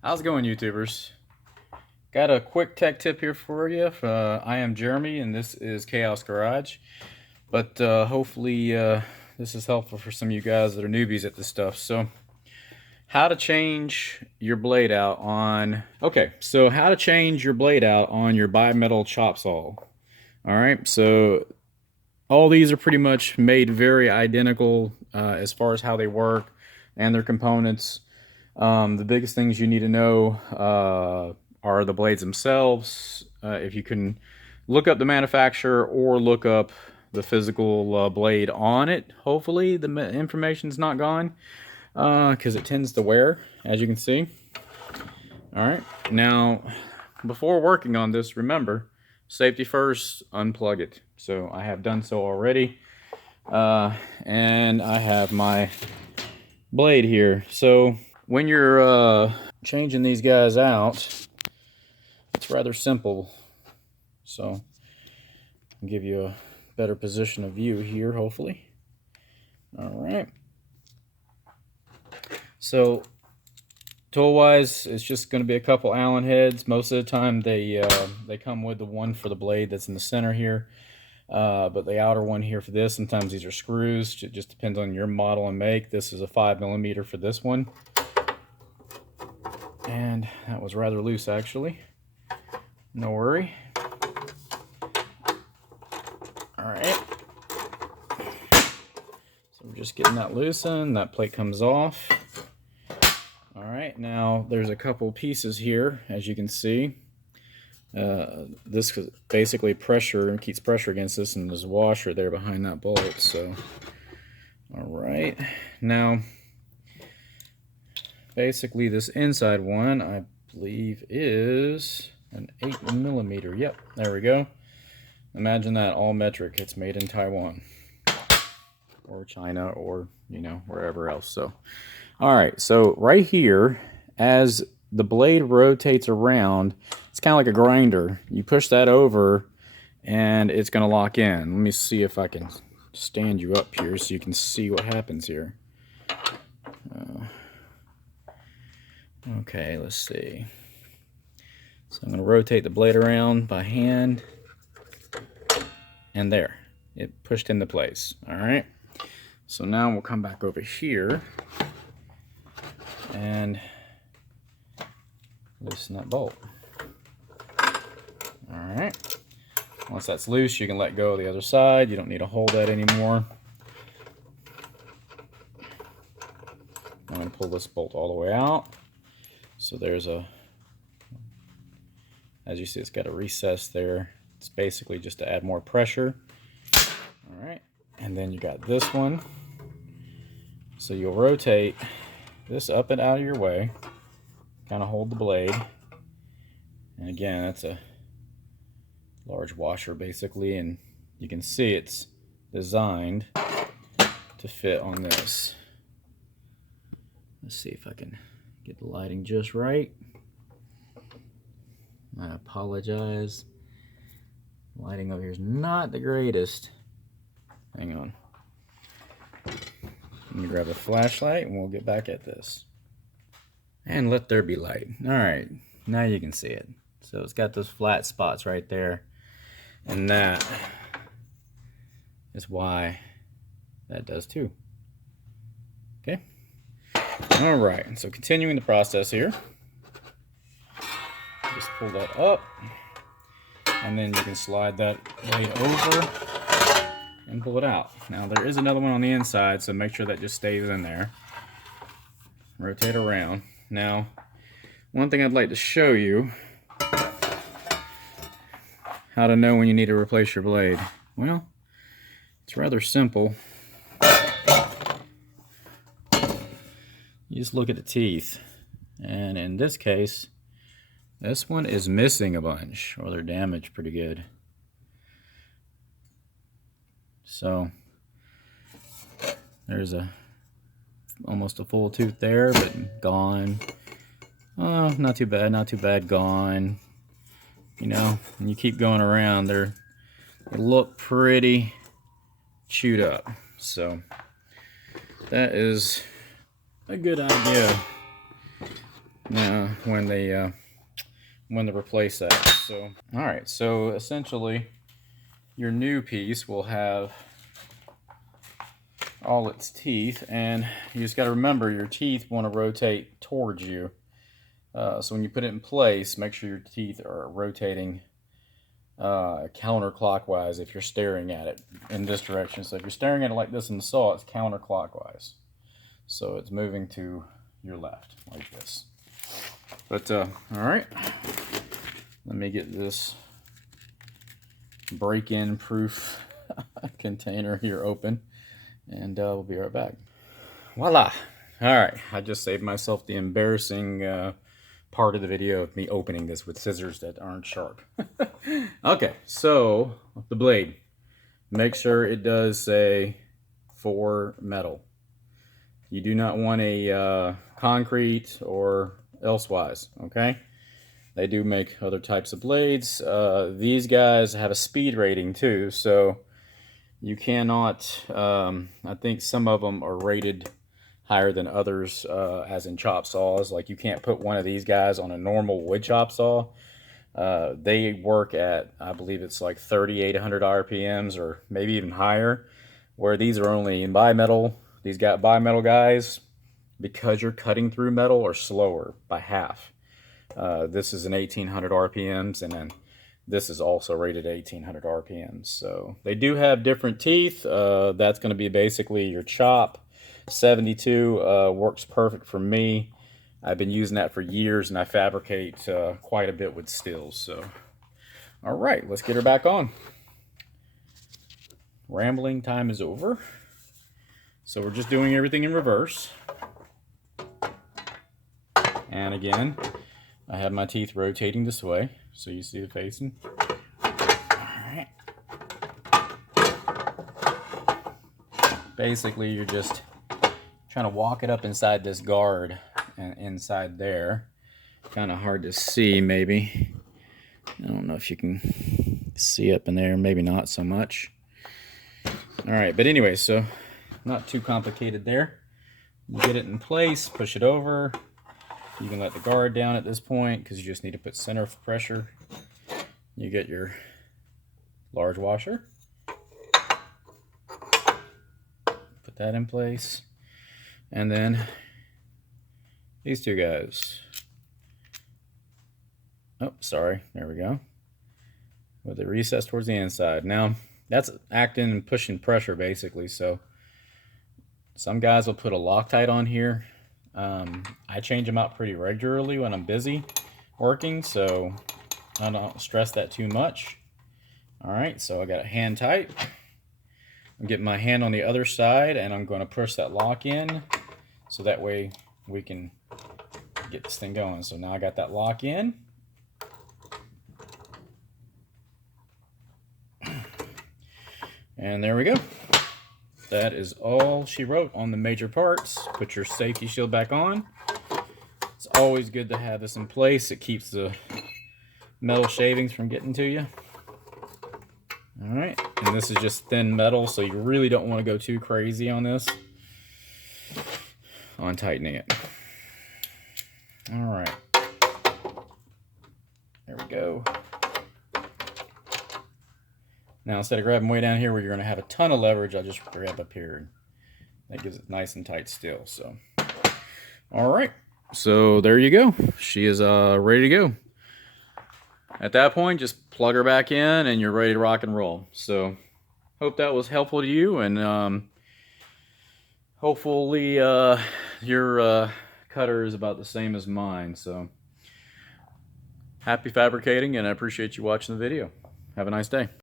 How's it going, YouTubers? Got a quick tech tip here for you. I am Jeremy, and this is Chaos Garage. But hopefully, this is helpful for some of you guys that are newbies at this stuff. So, how to change your blade out on? Okay, so how to change your blade out on your bimetal chop saw? All right, so all these are pretty much made very identical as far as how they work and their components. The biggest things you need to know are the blades themselves. If you can look up the manufacturer or look up the physical blade on it, hopefully the information's not gone because it tends to wear, as you can see. All right, now before working on this, remember, safety first, unplug it. So I have done so already. And I have my blade here. So when you're changing these guys out, it's rather simple. So I'll give you a better position of view here, hopefully. All right. So tool-wise, it's just going to be a couple Allen heads. Most of the time, they come with the one for the blade that's in the center here. But the outer one here for this, sometimes these are screws. It just depends on your model and make. This is a 5mm for this one. And that was rather loose, actually. No worry. Alright. So we're just getting that loosened. That plate comes off. Alright, now there's a couple pieces here, as you can see. This basically pressure and keeps pressure against this, and there's a washer there behind that bolt. So, alright. Now, basically this inside one, I believe, is an 8mm. Yep, there we go. Imagine that, all metric. It's made in Taiwan or China or, you know, wherever else. So, all right, so right here, as the blade rotates around, it's kind of like a grinder. You push that over and it's going to lock in. Let me see if I can stand you up here so you can see what happens here. Okay, let's see. So I'm going to rotate the blade around by hand. And there, it pushed into place. All right. So now we'll come back over here and loosen that bolt. All right. Once that's loose, you can let go of the other side. You don't need to hold that anymore. I'm going to pull this bolt all the way out. So there's a, as you see, it's got a recess there. It's basically just to add more pressure. All right. And then you got this one. So you'll rotate this up and out of your way, kind of hold the blade. And again, that's a large washer basically, and you can see it's designed to fit on this. Let's see if I can get the lighting just right. I apologize. Lighting over here is not the greatest. Hang on. Let me grab a flashlight and we'll get back at this. And let there be light. Alright, now you can see it. So it's got those flat spots right there. And that is why that does too. Okay? Alright, so continuing the process here. Just pull that up. And then you can slide that blade over and pull it out. Now there is another one on the inside, so make sure that just stays in there. Rotate around. Now, one thing I'd like to show you, how to know when you need to replace your blade. Well, it's rather simple. You just look at the teeth. And in this case, this one is missing a bunch, or they're damaged pretty good. So there's almost a full tooth there, but gone. Oh, not too bad, gone. You know, and you keep going around, they look pretty chewed up. So that is a good idea when they replace that. So, all right. So essentially, your new piece will have all its teeth, and you just got to remember your teeth want to rotate towards you. So when you put it in place, make sure your teeth are rotating counterclockwise if you're staring at it in this direction. So if you're staring at it like this in the saw, it's counterclockwise. So it's moving to your left like this. But all right, let me get this break-in proof container here open, and we'll be right back. Voila! All right, I just saved myself the embarrassing part of the video of me opening this with scissors that aren't sharp. Okay, so the blade, make sure it does say for metal. You do not want a concrete or elsewise, okay? They do make other types of blades. These guys have a speed rating too, so you cannot, I think some of them are rated higher than others, as in chop saws. Like you can't put one of these guys on a normal wood chop saw. They work at, I believe it's like 3,800 RPMs or maybe even higher, where these are only in bimetal. These got bimetal guys, because you're cutting through metal, are slower by half. This is an 1,800 RPMs, and then this is also rated 1,800 RPMs. So they do have different teeth. That's going to be basically your chop. 72 works perfect for me. I've been using that for years, and I fabricate quite a bit with Stills. So, all right, let's get her back on. Rambling time is over. So we're just doing everything in reverse. And again, I have my teeth rotating this way, so you see the facing. All right. Basically, you're just trying to walk it up inside this guard and inside there. Kind of hard to see, maybe. I don't know if you can see up in there, maybe not so much. All right, but anyway, so not too complicated there. You get it in place, push it over. You can let the guard down at this point because you just need to put center of pressure. You get your large washer. Put that in place. And then these two guys. Oh, sorry. There we go. With the recess towards the inside. Now, that's acting and pushing pressure basically. So some guys will put a Loctite on here. I change them out pretty regularly when I'm busy working, so I don't stress that too much. All right, so I got it hand tight. I'm getting my hand on the other side, and I'm going to push that lock in, so that way we can get this thing going. So now I got that lock in. And there we go. That is all she wrote on the major parts. Put your safety shield back on. It's always good to have this in place. It keeps the metal shavings from getting to you. All right, and this is just thin metal, so you really don't want to go too crazy on this, on tightening it. All right, there we go. Now, instead of grabbing way down here where you're going to have a ton of leverage, I'll just grab up here. That gives it nice and tight still. So, all right. So there you go. She is ready to go. At that point, just plug her back in and you're ready to rock and roll. So, hope that was helpful to you, and hopefully your cutter is about the same as mine. So, happy fabricating, and I appreciate you watching the video. Have a nice day.